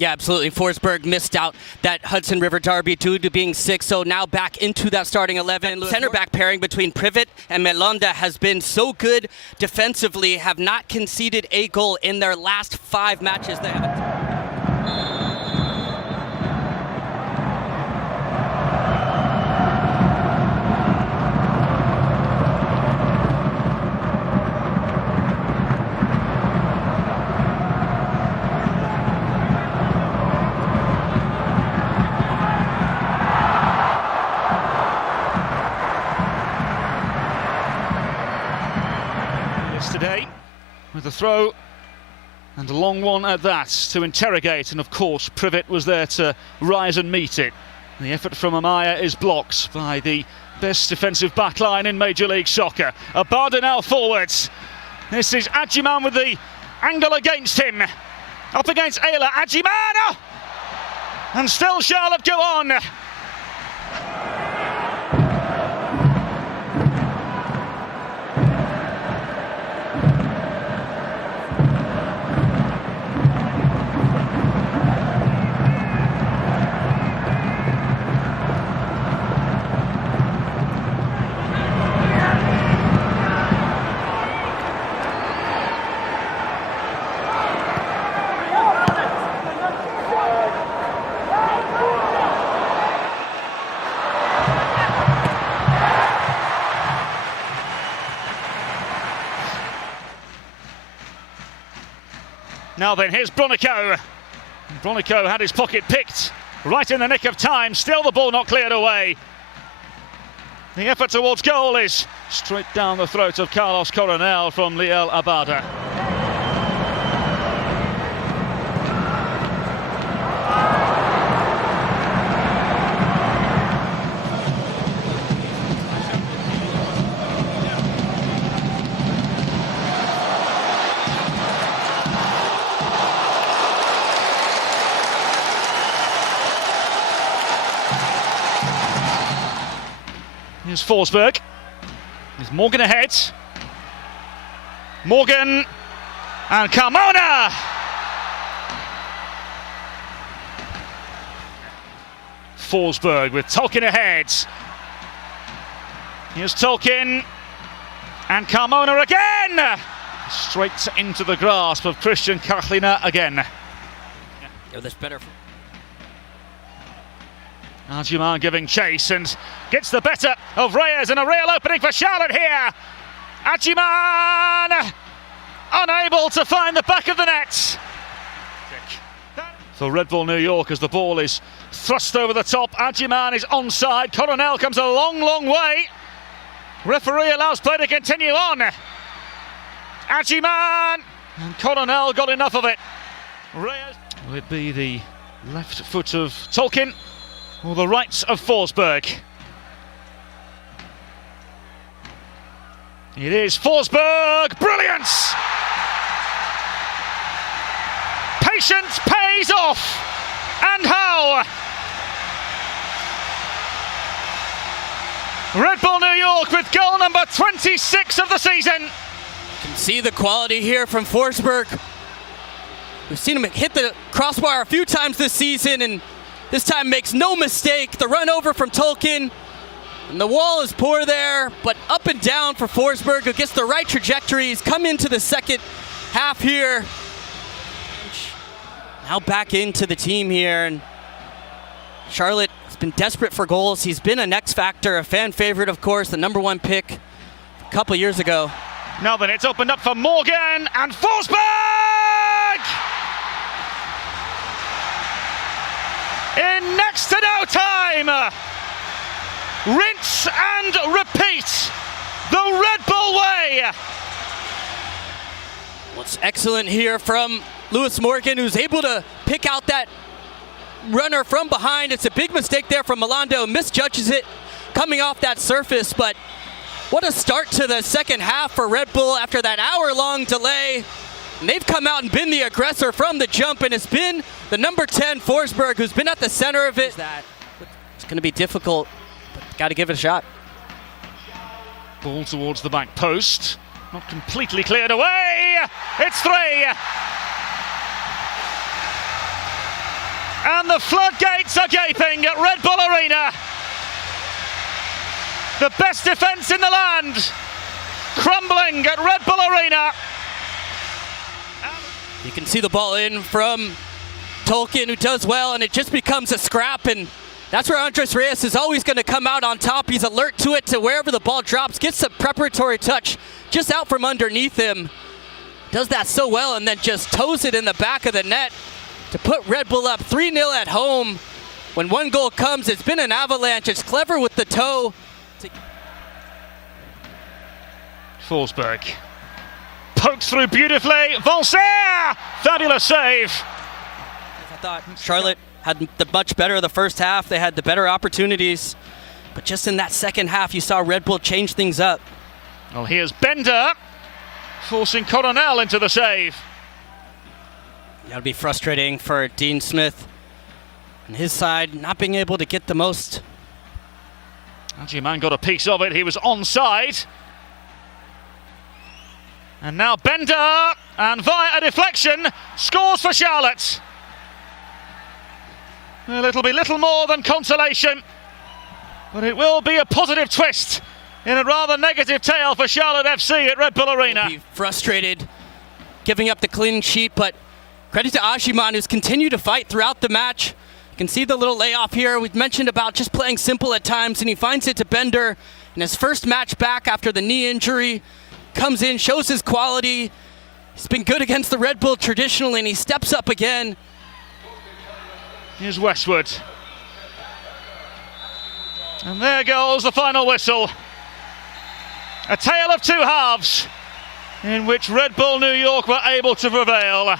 Yeah, absolutely. Forsberg missed out that Hudson River Derby due to being sick, so now back into that starting 11. Center back pairing between Privet and Melonda has been so good defensively, have not conceded a goal in their last 5 matches. They haven't. Today with a throw and a long one at that to interrogate, and of course Privet was there to rise and meet it. The effort from Amaya is blocked by the best defensive backline in Major League Soccer. Abada now forwards. This is Adjiman with the angle against him. Up against Ayla. Adjiman! And still Charlotte go on. Now then, here's Bronico. Bronico had his pocket picked right in the nick of time. Still the ball not cleared away. The effort towards goal is straight down the throat of Carlos Coronel from Liel Abada. Here's Forsberg. There's Morgan ahead. Morgan and Carmona. Forsberg with Tolkien ahead. Here's Tolkien and Carmona again. Straight into the grasp of Christian Karlina again. Yeah, that's better. Adjiman giving chase and gets the better of Reyes, and a real opening for Charlotte here. Adjiman unable to find the back of the net. For Red Bull New York as the ball is thrust over the top. Adjiman is onside. Coronel comes a long, long way. Referee allows play to continue on. Adjiman and Coronel got enough of it. Reyes. Will it be the left foot of Tolkien or the right of Forsberg? It is Forsberg. Brilliance! Patience pays off. And how? Red Bull New York with goal number 26 of the season. You can see the quality here from Forsberg. We've seen him hit the crossbar a few times this season, and this time makes no mistake. The run over from Tolkien, and the wall is poor there, but up and down for Forsberg, who gets the right trajectory. He's come into the second half here. Now back into the team here, and Charlotte has been desperate for goals. He's been an X factor, a fan favorite, of course, the #1 pick a couple years ago. Now then, it's opened up for Morgan and Forsberg! In next to no time, rinse and repeat the Red Bull way. What's excellent here from Lewis Morgan, who's able to pick out that runner from behind. It's a big mistake there from Melando, misjudges it coming off that surface, but what a start to the second half for Red Bull after that hour-long delay. And they've come out and been the aggressor from the jump, and it's been the number 10, Forsberg, who's been at the center of it. It's going to be difficult, but got to give it a shot. Ball towards the back post. Not completely cleared away. It's 3. And the floodgates are gaping at Red Bull Arena. The best defence in the land crumbling at Red Bull Arena. You can see the ball in from Tolkien, who does well, and it just becomes a scrap, and that's where Andres Reyes is always going to come out on top. He's alert to it, to wherever the ball drops, gets a preparatory touch just out from underneath him. Does that so well, and then just toes it in the back of the net to put Red Bull up 3-0 at home. When one goal comes, it's been an avalanche. It's clever with the toe. Forsberg poked through beautifully. Valser! Fabulous save. I thought Charlotte had the much better of the first half. They had the better opportunities. But just in that second half, you saw Red Bull change things up. Well, here's Bender forcing Coronel into the save. That'll be frustrating for Dean Smith and his side, not being able to get the most. Adjiman got a piece of it. He was onside. And now Bender, and via a deflection, scores for Charlotte. Well, it'll be little more than consolation, but it will be a positive twist in a rather negative tale for Charlotte FC at Red Bull Arena. Be frustrated giving up the clean sheet, but credit to Adjiman, who's continued to fight throughout the match. You can see the little layoff here. We've mentioned about just playing simple at times, and he finds it to Bender in his first match back after the knee injury. Comes in, shows his quality. He's been good against the Red Bull traditionally, and he steps up again. Here's Westwood. And there goes the final whistle. A tale of two halves in which Red Bull New York were able to prevail.